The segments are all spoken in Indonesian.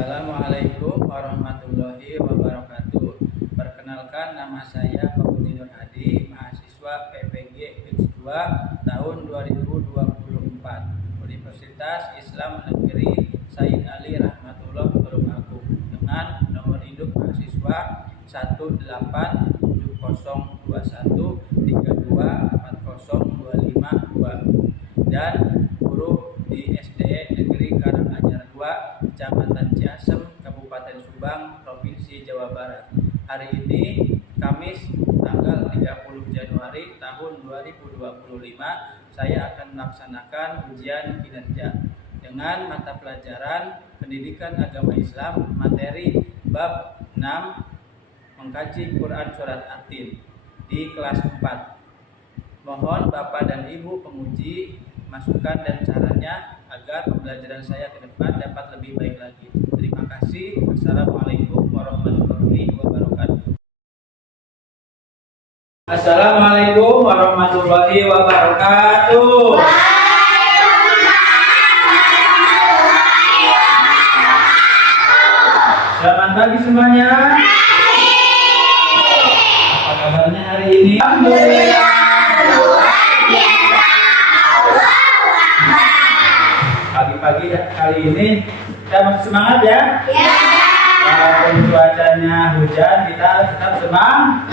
Assalamualaikum warahmatullahi wabarakatuh. Perkenalkan, nama saya Putri Nur Hadi, mahasiswa PPG PITS 2 tahun 2024 Universitas Islam Negeri Said Ali Rahmatullah Tulung Agung dengan nomor induk mahasiswa 18021324025 dan guru di SD Negeri Karanganyar 2, Kecamatan Ciasem, Kabupaten Subang, Provinsi Jawa Barat. Hari ini Kamis tanggal 30 Januari tahun 2025, saya akan melaksanakan ujian kinerja dengan mata pelajaran Pendidikan Agama Islam, materi bab 6, mengkaji Quran Surat At-Tin di kelas 4. Mohon Bapak dan Ibu penguji masukan dan sarannya agar pembelajaran saya ke depan dapat lebih baik lagi. Terima kasih. Wassalamualaikum warahmatullahi wabarakatuh. Assalamualaikum warahmatullahi wabarakatuh. Selamat pagi semuanya. Apa kabarnya hari ini? Alhamdulillah. Pagi-pagi kali ini kita masih semangat ya? Ya. Walaupun cuacanya hujan, kita tetap semangat.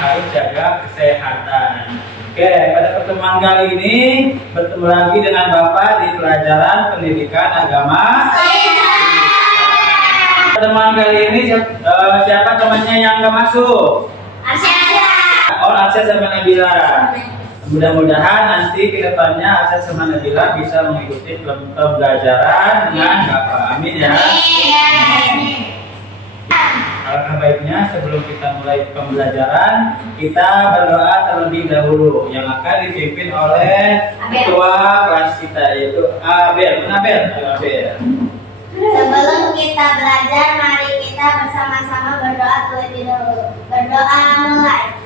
Harus jaga kesehatan. Oke, pada pertemuan kali ini bertemu lagi dengan Bapak di pelajaran Pendidikan Agama. Pertemuan kali ini siapa temannya yang nggak masuk? Arsyad. Oh, Arsyad sama Nabila. Mudah-mudahan nanti kedepannya Arsyad sama Nabila bisa mengikuti pembelajaran dengan Bapak. Amin ya. Alangkah baiknya sebelum kita mulai pembelajaran, kita berdoa terlebih dahulu yang akan dipimpin oleh ketua kelas kita, yaitu Abel. Abel. Sebelum kita belajar, mari kita bersama-sama berdoa terlebih dahulu. Berdoa mulai.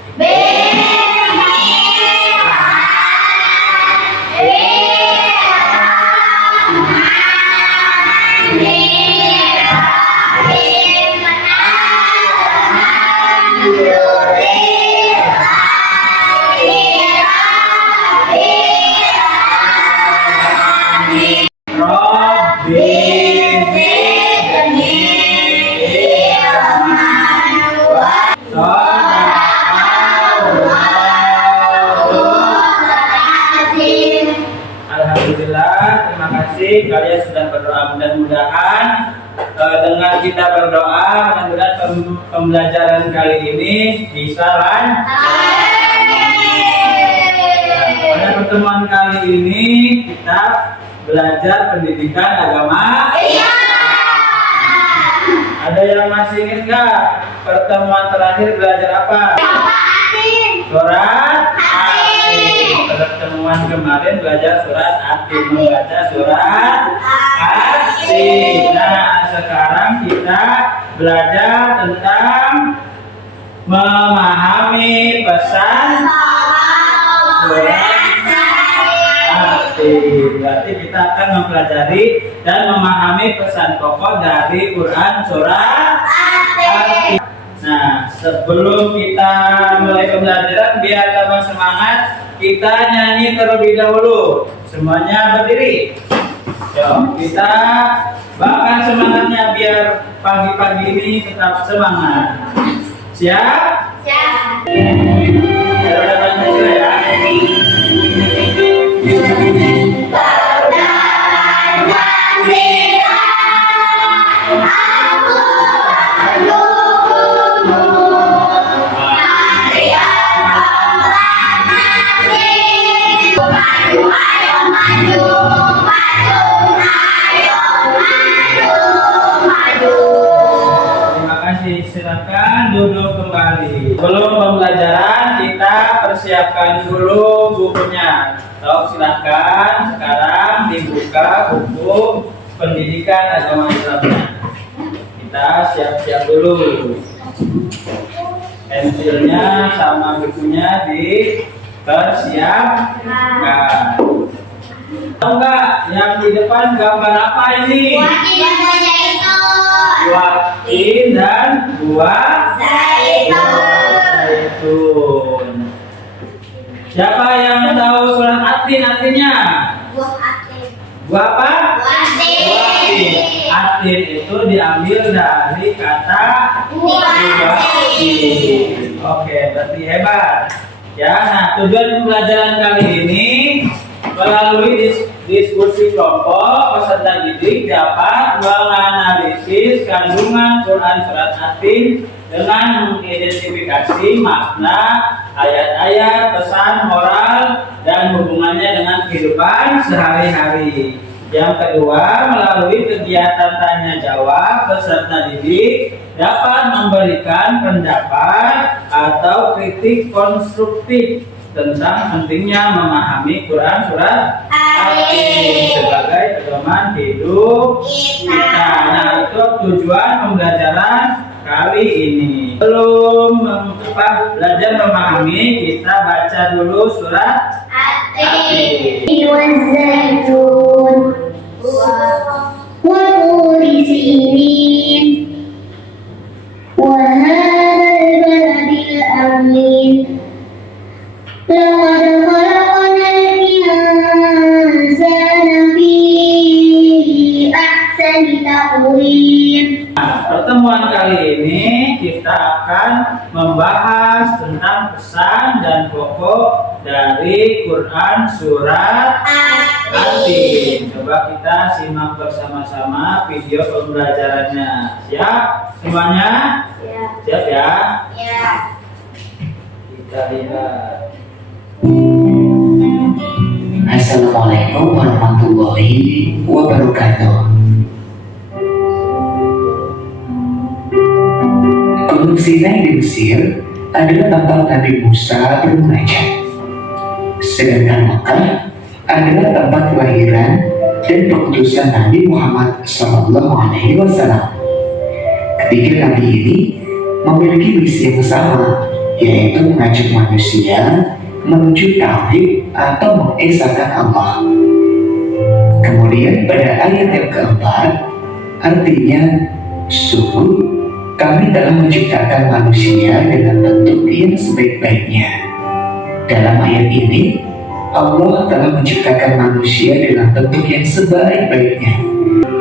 Alhamdulillah, terima kasih kalian sudah berdoa. Mudah-mudahan dengan kita berdoa, mudah-mudahan pembelajaran kali ini bisa lancar. Pada pertemuan kali ini kita belajar pendidikan agama. Ada yang masih ingat nggak pertemuan terakhir belajar apa? Surat At-Tin. Pertemuan kemarin belajar surat At-Tin, membaca surat At-Tin. Nah, sekarang kita belajar tentang memahami pesan surat At-Tin. Berarti kita akan mempelajari dan memahami pesan pokok dari Quran surat At-Tin. Nah, sebelum kita mulai pembelajaran, biar tambah semangat, kita nyanyi terlebih dahulu. Semuanya berdiri. Yuk, kita bakar semangatnya biar pagi-pagi ini tetap semangat. Siap? Siap. Udah banyak ya. Silakan duduk kembali. Sebelum pembelajaran kita persiapkan dulu bukunya. Silakan sekarang dibuka buku Pendidikan Agama Islamnya. Kita siap-siap dulu. Pensilnya sama bukunya dipersiapkan. Tahu nggak yang di depan gambar apa ini? Buah zaitun. Buah tin dan buah Zaitun. zaitun. Siapa yang tahu surat atin artinya? Buah atin. Buah apa? Buah atin. Buah atin. Atin itu diambil dari kata Buah atin. Oke, berarti hebat. Ya, nah tujuan pembelajaran kali ini melalui diskusi kelompok peserta didik dapat menganalisis kandungan Quran surat Atin dengan mengidentifikasi makna ayat-ayat, pesan moral dan hubungannya dengan kehidupan sehari-hari. Yang kedua, melalui kegiatan tanya jawab, peserta didik dapat memberikan pendapat atau kritik konstruktif tentang pentingnya memahami Quran surat Atin sebagai pedoman hidup kita. Nah, itu tujuan pembelajaran kali ini. Sebelum belajar memahami, kita baca dulu surat Atin. Zaitun wa turi sinin wa hadzal baladil amin. Laqad khalaqnal insana fi ahsani taqwim. Pertemuan kali ini kita akan membahas tentang pesan dan pokok dari Quran surat Atin. Coba kita simak bersama-sama video pembelajarannya. Siap semuanya? Siap ya? Ya. Kita lihat. Assalamualaikum warahmatullahi wabarakatuh. Gunung Sinai di Mesir adalah tempat Nabi Musa bermunajat. Sedangkan Makkah adalah tempat kelahiran dan pengutusan Nabi Muhammad SAW. Ketiga nabi ini memiliki misi yang sama, yaitu mengajak manusia menuju tauhid atau mengesahkan Allah. Kemudian pada ayat yang keempat, artinya sungguh kami telah menciptakan manusia dengan bentuk yang sebaik-baiknya. Dalam ayat ini, Allah telah menciptakan manusia dengan bentuk yang sebaik-baiknya.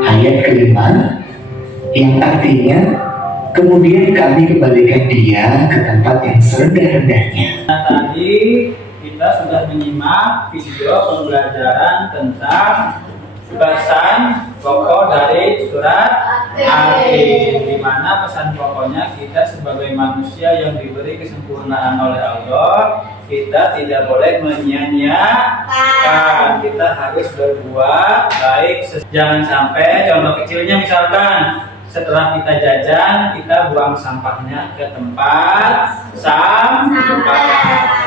Ayat kelima, yang artinya, kemudian kami kembalikan dia ke tempat yang serendah-rendahnya. Nah, tadi kita sudah menyimak video pembelajaran tentang pesan pokok dari surat Atin, di mana pesan pokoknya kita sebagai manusia yang diberi kesempurnaan oleh Allah, kita tidak boleh menyia-nyiakan. Kita harus berbuat baik. Jangan sampai, contoh kecilnya misalkan setelah kita jajan, kita buang sampahnya ke tempat sampah.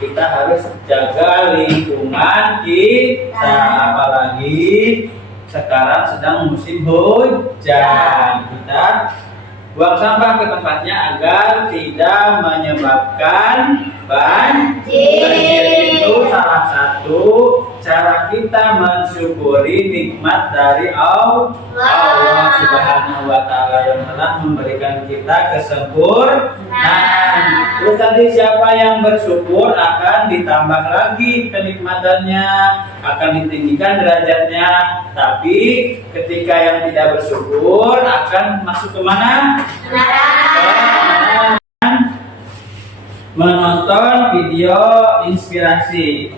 Kita harus jaga lingkungan kita, apalagi sekarang sedang musim hujan. Kita buang sampah ke tempatnya agar tidak menyebabkan banjir. Itu salah satu cara kita mensyukuri nikmat dari Allah Subhanahu wa Ta'ala yang telah memberikan kita kesempurnaan. Terus tadi siapa yang bersyukur akan ditambah lagi kenikmatannya, akan ditinggikan derajatnya. Tapi ketika yang tidak bersyukur akan masuk ke mana? Neraka. Menonton video inspirasi.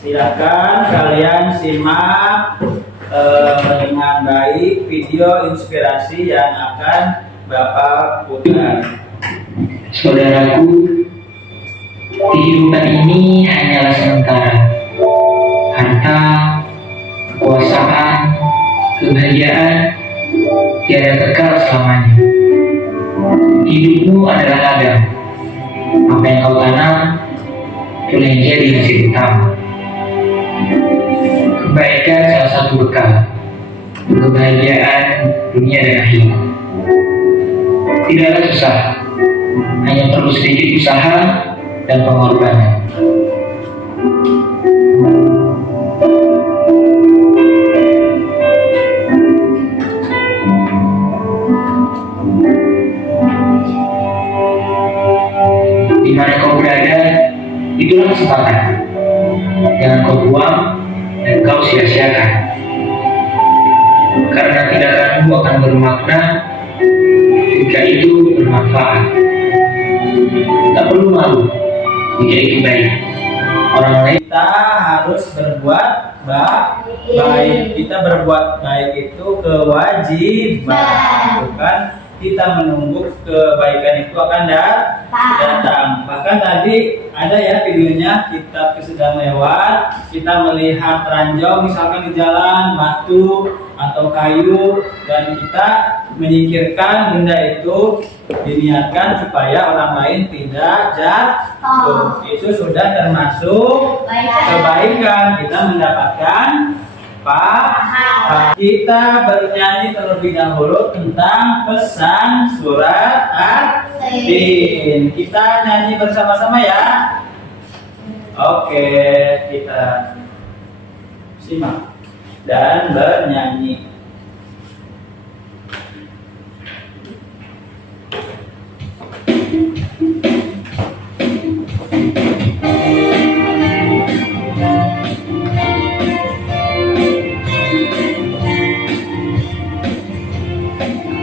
Silakan kalian simak dengan baik video inspirasi yang akan Bapak putar. Saudaraku, kehidupan ini hanyalah sementara. Harta, kekuasaan, kebahagiaan tiada kekal selamanya. Hidupmu adalah ladang. Apa yang kau tanam, itulah yang jadi hasil utama. Kebaikan salah satu bekal, kebahagiaan dunia dan akhirat. Tidaklah susah hanya perlu sedikit usaha dan pengorbanan. Di mana kau berada, itulah kesempatan. Jangan kau buang dan kau sia-siakan. Karena tindakanmu akan bermakna jika itu bermanfaat. Tak perlu malu jika itu baik. Orang lain Kita harus berbuat baik. Kita berbuat baik itu kewajiban, bukan kita menunggu kebaikan itu akan datang. Bahkan tadi ada ya videonya, kita sedang lewat, kita melihat ranjau misalkan di jalan, batu atau kayu, dan kita menyingkirkan benda itu, diniatkan supaya orang lain tidak jatuh. Itu sudah termasuk kebaikan. Kita mendapatkan pahala. Kita bernyanyi terlebih dahulu tentang pesan surat Ad-Din. Kita nyanyi bersama-sama ya. Oke, kita simak dan bernyanyi.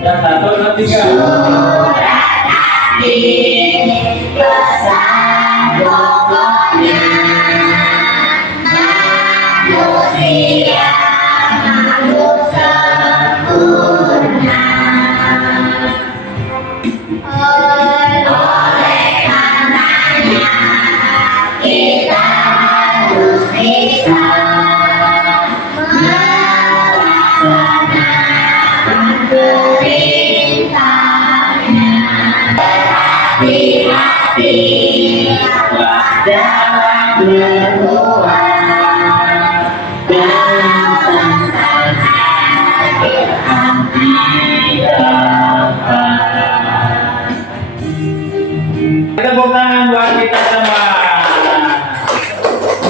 Yang satu, dua, tiga. Surat Ad-Din, pesan pokoknya, manusia makhluk sempurna. Oleh karenanya kita harus bisa melaksanakan perintahnya. Berhati-hati dalam berbuat, dalam sangat dapat. Kita tepuk tangan buat kita semua.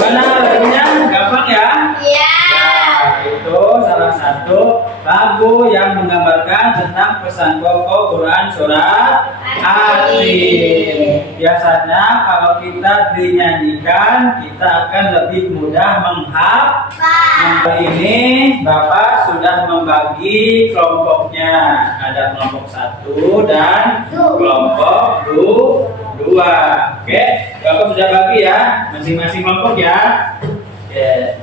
Benar, lagunya gampang ya? Ya. Nah, itu salah satu lagu yang menggambarkan tentang pesan pokok Quran surat Ad-Din. Biasanya kalau kita dinyanyikan, kita akan lebih mudah menghafal. Ini Bapak sudah membagi kelompoknya. Ada kelompok 1 dan kelompok 2. Oke, Bapak sudah bagi ya, masing-masing kelompok ya. Oke.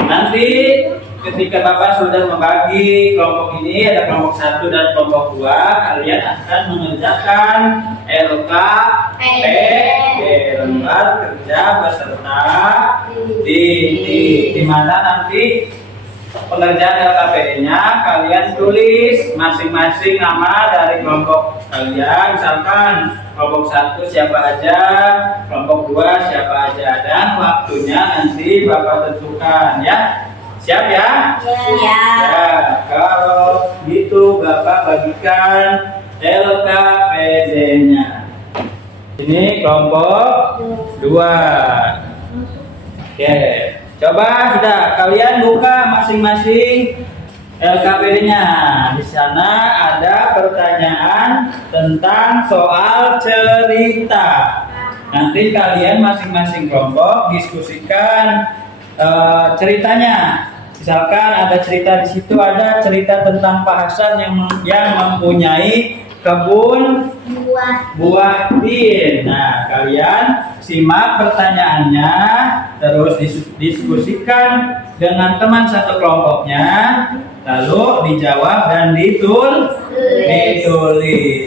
Nanti ketika Bapak sudah membagi kelompok ini, ada kelompok 1 dan kelompok 2, kalian akan mengerjakan LKPD, lembar kerja beserta di mana nanti pengerjaan LKPD-nya kalian tulis masing-masing nama dari kelompok kalian. Misalkan kelompok 1 siapa aja, kelompok 2 siapa aja, dan waktunya nanti Bapak tentukan ya. Siap ya? Ya. Ya, kalau gitu Bapak bagikan LKPD-nya. Ini kelompok 2. Oke, coba sudah kalian buka masing-masing LKPD-nya. Di sana ada pertanyaan tentang soal cerita. Nanti kalian masing-masing kelompok diskusikan ceritanya. Misalkan ada cerita di situ, ada cerita tentang Pak Hasan yang mempunyai kebun buah tin. Nah, kalian simak pertanyaannya, terus diskusikan dengan teman satu kelompoknya, lalu dijawab dan ditulis.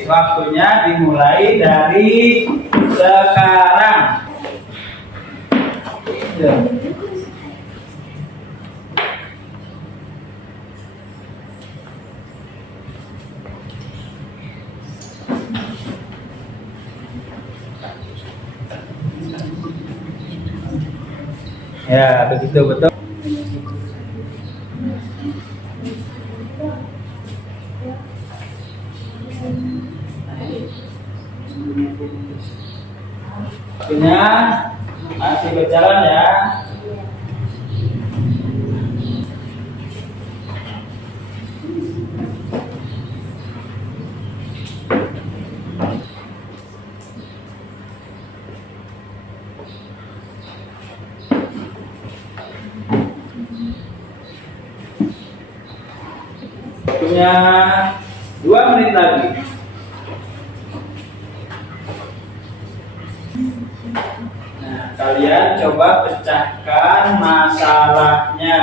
Waktunya dimulai dari sekarang. Ya, begitu betul. Waktunya masih berjalan ya. Waktunya 2 menit lagi. Nah, kalian coba pecahkan masalahnya.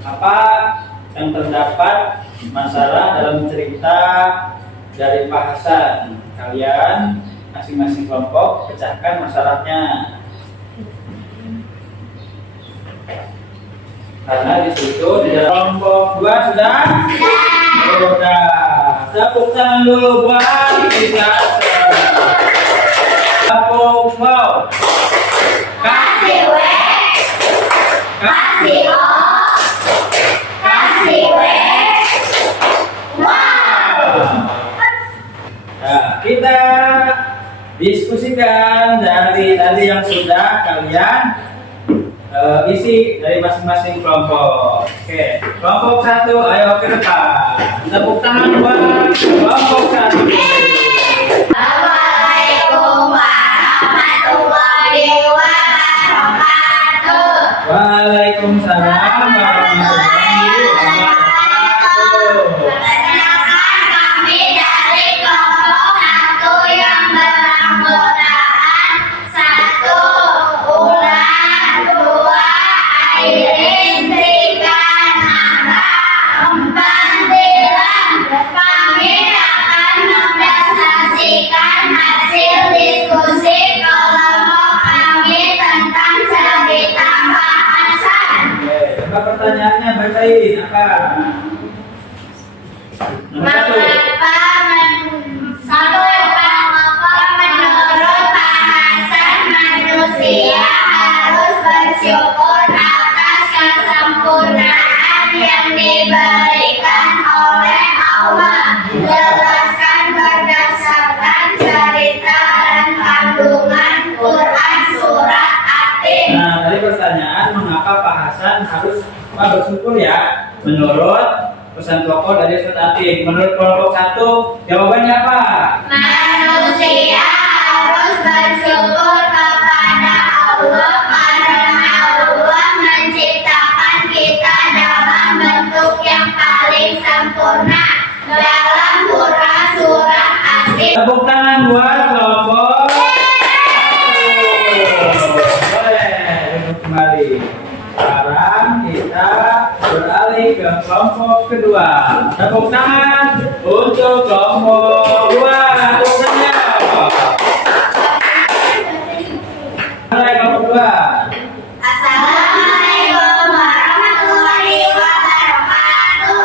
Apa yang terdapat masalah dalam cerita dari Pak Hasan? Kalian masing-masing kelompok pecahkan masalahnya. Karena di situ di dalam kelompok 2 sudah. Sudah. Tepuk tangan dulu buat kita. Tepuk mau. Kasih W, kasih O, kasih W. Wow. Nah, kita diskusikan dari tadi yang sudah kalian isi dari masing-masing kelompok. Oke, kelompok 1, ayo ke depan. Tepuk tangan buat kelompok 1. Assalamualaikum warahmatullahi wabarakatuh. Waalaikumsalam warahmatullahi wabarakatuh. Perkenalkan kami dari kelompok 1 yang beranggotakan 1 Ulan, 2 Airin, 3 Nara, 4 Dilan. Kami akan mempresentasikan hasil diskusi kelompok kami tentang cerita bahasan. Oke, coba pertanyaannya bacain apa? Nomor 1. Mengapa menurut bahasan manusia harus bersyukur atas kesempurnaan yang diberikan oleh Allah? Jelaskan berdasarkan cerita dan kandungan Quran surat At-Tin. Nah, tadi pertanyaan mengapa Pak Hasan harus bersyukur ya? Menurut pesan pokok dari surat At-Tin. Menurut kelompok 1, jawabannya apa? Manusia harus bersyukur kepada Allah karena Allah menciptakan kita dalam bentuk yang paling sempurna. Dalam Quran surat At-Tin. Tepuk tangan buat kelompok 1. Boleh duduk kembali. Sekarang kita beralih ke kelompok kedua. Tepuk tangan untuk kelompok 2. Tepuk tangan. Mulai kelompok 2. Assalamualaikum warahmatullahi wabarakatuh.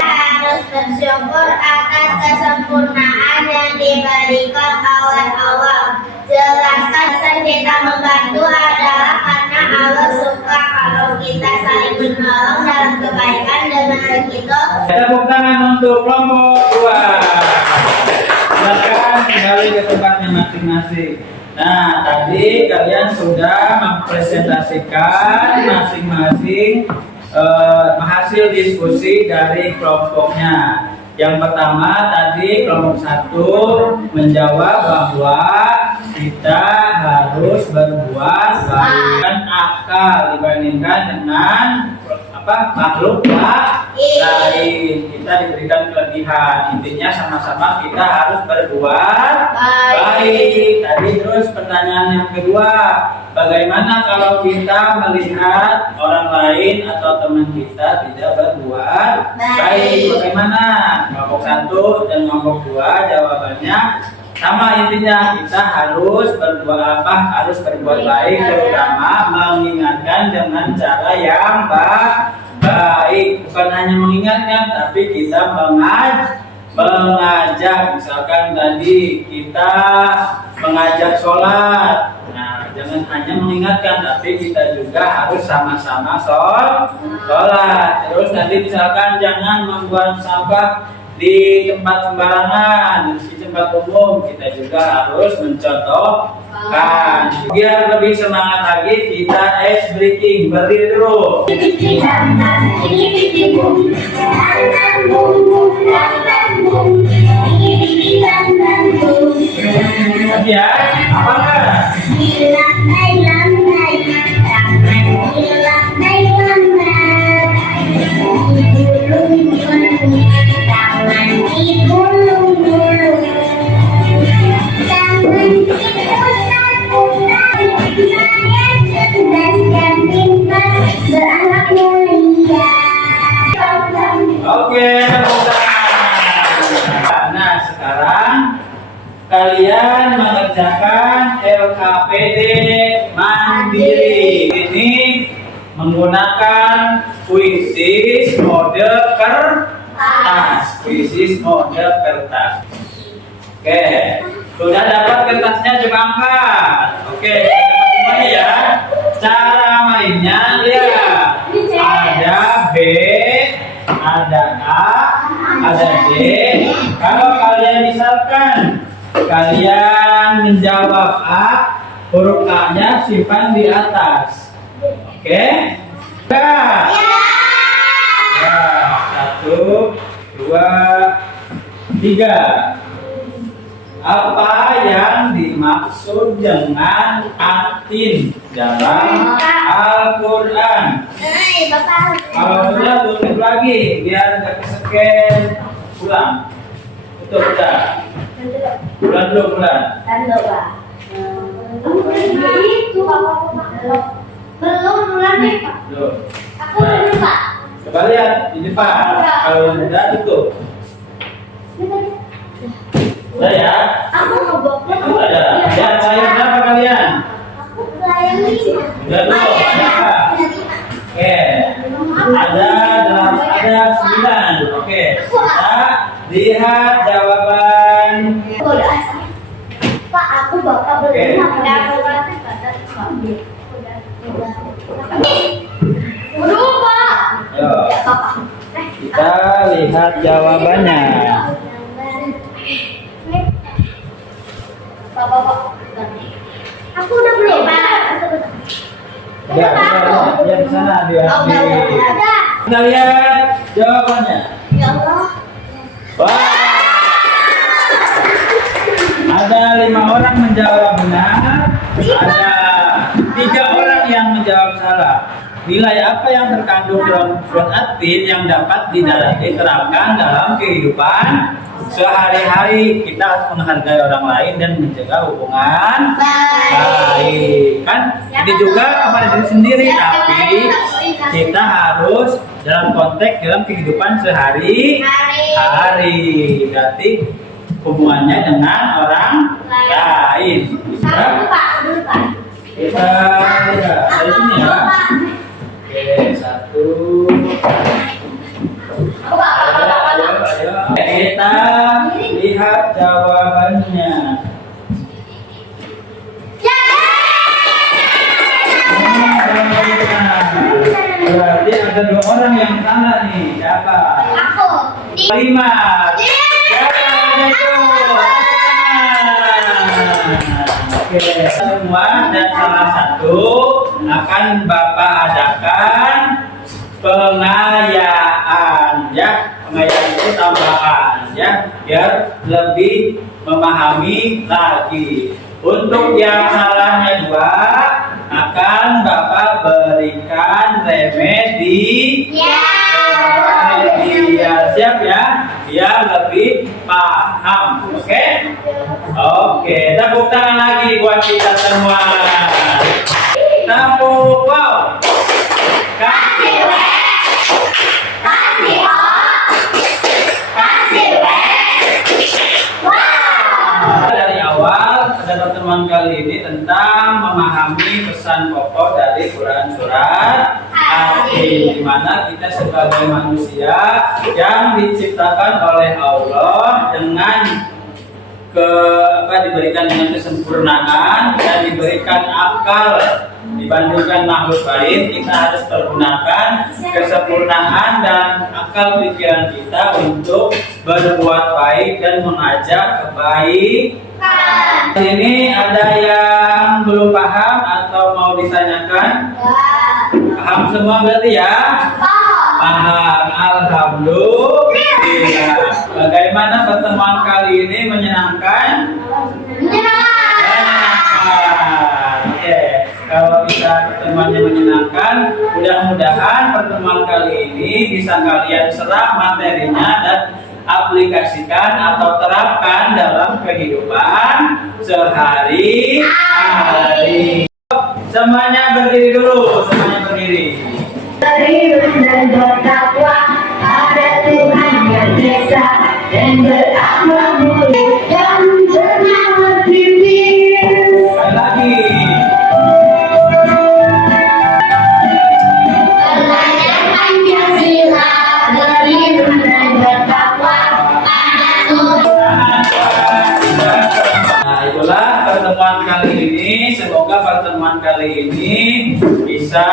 Harus bersyukur atas kesempurnaan yang diberikan oleh Allah. Jelaskan kita membantu adalah karena Allah suka kalau kita saling menolong dalam kebaikan dengan begitu. Tepuk tangan untuk kelompok 2. Silakan kembali ke tempatnya masing-masing. Nah, tadi kalian sudah mempresentasikan masing-masing hasil diskusi dari kelompoknya. Yang pertama tadi kelompok 1 menjawab bahwa kita harus berbuat baik dan akal dibandingkan dengan makhluk lain. Kita diberikan kelebihan. Intinya sama-sama kita harus berbuat baik. Tadi terus pertanyaan yang kedua, bagaimana kalau kita melihat orang lain atau teman kita tidak berbuat baik? Bagaimana? Kelompok 1 dan kelompok 2 jawabannya sama, intinya kita harus berbuat harus berbuat baik, terutama mengingatkan dengan cara yang baik. Bukan hanya mengingatkan, tapi kita mengajak. Misalkan tadi kita mengajak sholat. Nah, jangan hanya mengingatkan, tapi kita juga harus sama-sama sholat. Terus nanti misalkan jangan membuang sampah di tempat sembarangan. Di tempat umum, kita juga harus mencontohkan. Biar lebih semangat lagi, kita ice breaking, berdiri dulu. Ya, apa enggak? Oke, nah sekarang kalian mengerjakan LKPD mandiri. Ini menggunakan puisi mode kertas. Puisi mode kertas. Oke, sudah dapat kertasnya, coba angkat. Oke, dapat semuanya ya. Cara mainnya lihat. Ada B, ada A, ada D. Kalau kalian misalkan kalian menjawab A, huruf A-nya simpan di atas. Oke? Ya. Satu, dua, tiga. Apa yang dimaksud dengan atin dalam Al-Quran? Kalau sudah tutup lagi biar nggak keseken. Pulang. Tutup udah. Bulan dulu bulan. Belum bulan nih Pak. Belum. Aku belum Pak. Coba lihat di depan. Kalau sudah tutup. Udah ya. Aku ngeboknya. Itu ada. Ya, saya berapa kalian? Aku layang 5. Udah belum? Ada apa? Oke. Ada 9. Oke. Kita lihat jawaban. Pak, aku bapak belum. Udah Pak. Ayo. Kita lihat jawabannya. Bapak. Aku udah belum. Ya, di sana dia. Kita lihat jawabannya. Ya Allah. Wah. Ada 5 orang menjawab benar. Ada 3 orang yang menjawab salah. Nilai apa yang terkandung dalam surat At-Tin yang dapat diterapkan dalam kehidupan sehari-hari? Kita harus menghargai orang lain dan menjaga hubungan baik. Kan ini juga kepada diri sendiri, tapi kita harus dalam konteks dalam kehidupan sehari-hari. Berarti hubungannya dengan orang lain. Bisa? Kita lihat dari sini ya. Oke, 1. Ayo. Kita lihat jawabannya. Berarti ada 2 orang yang salah nih. Siapa? Aku. 5. Siapa itu? Oke, semua dan salah satu akan Bapak adakan pengayaan ya. Pengayaan itu tambahan ya, biar lebih memahami lagi. Untuk yang salahnya 2 akan Bapak berikan remedi. Ya, siap ya, biar lebih paham. Oke? Oke, tepuk tangan lagi buat kita semua. Tepuk wow. Kasih W. Kasih O. Kasih W. Wow. Dari awal pada pertemuan kali ini tentang memahami pesan pokok dari Quran surat At-Tin, di mana kita sebagai manusia yang diciptakan oleh Allah dengan diberikan dengan kesempurnaan dan diberikan akal, dibandingkan makhluk lain, kita harus pergunakan kesempurnaan dan akal pikiran kita untuk berbuat baik dan mengajak kebaikan. Ini ada yang belum paham atau mau ditanyakan? Paham semua berarti ya? Paham. Alhamdulillah. Bagaimana pertemuan kali ini menyenangkan? Oke. Kalau kita pertemuannya menyenangkan, mudah-mudahan pertemuan kali ini bisa kalian serap materinya dan aplikasikan atau terapkan dalam kehidupan sehari-hari. Semuanya berdiri dulu, semuanya berdiri. Beriman dan bertakwa pada Tuhan yang Esa dan berakhlak mulia dan bernama tinggi. Sekali lagi. Pelajar Pancasila beriman dan bertakwa pada Tuhan. Nah, itulah pertemuan kali ini. Semoga pertemuan kali ini bisa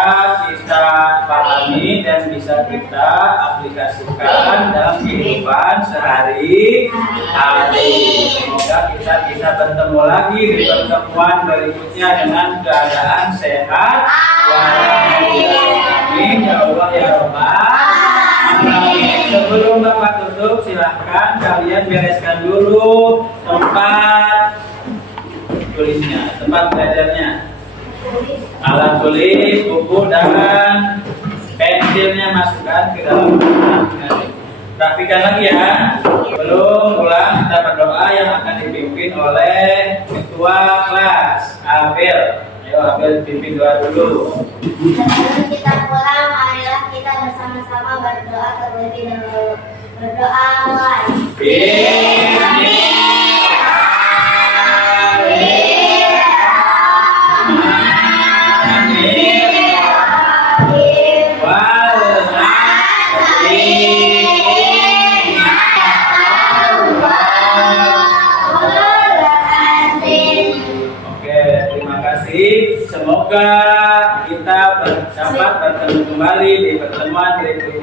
kita pahami dan bisa kita aplikasikan dalam kehidupan sehari-hari. Semoga kita bisa bertemu lagi di pertemuan berikutnya dengan keadaan sehat walafiat. Amin ya Allah ya Rabbal alamin. Sebelum Bapak tutup, silahkan kalian bereskan dulu tempat tulisnya, tempat belajarnya, alat tulis, buku dan pensilnya masukkan ke dalam kotak. Rapikan lagi ya. Belum pulang kita berdoa yang akan dipimpin oleh ketua kelas Abel. Ayo Abel pimpin doa dulu. Sebelum kita pulang, marilah kita bersama-sama berdoa terlebih dahulu. Berdoa mulai. Semoga kita dapat bertemu kembali di pertemuan berikutnya.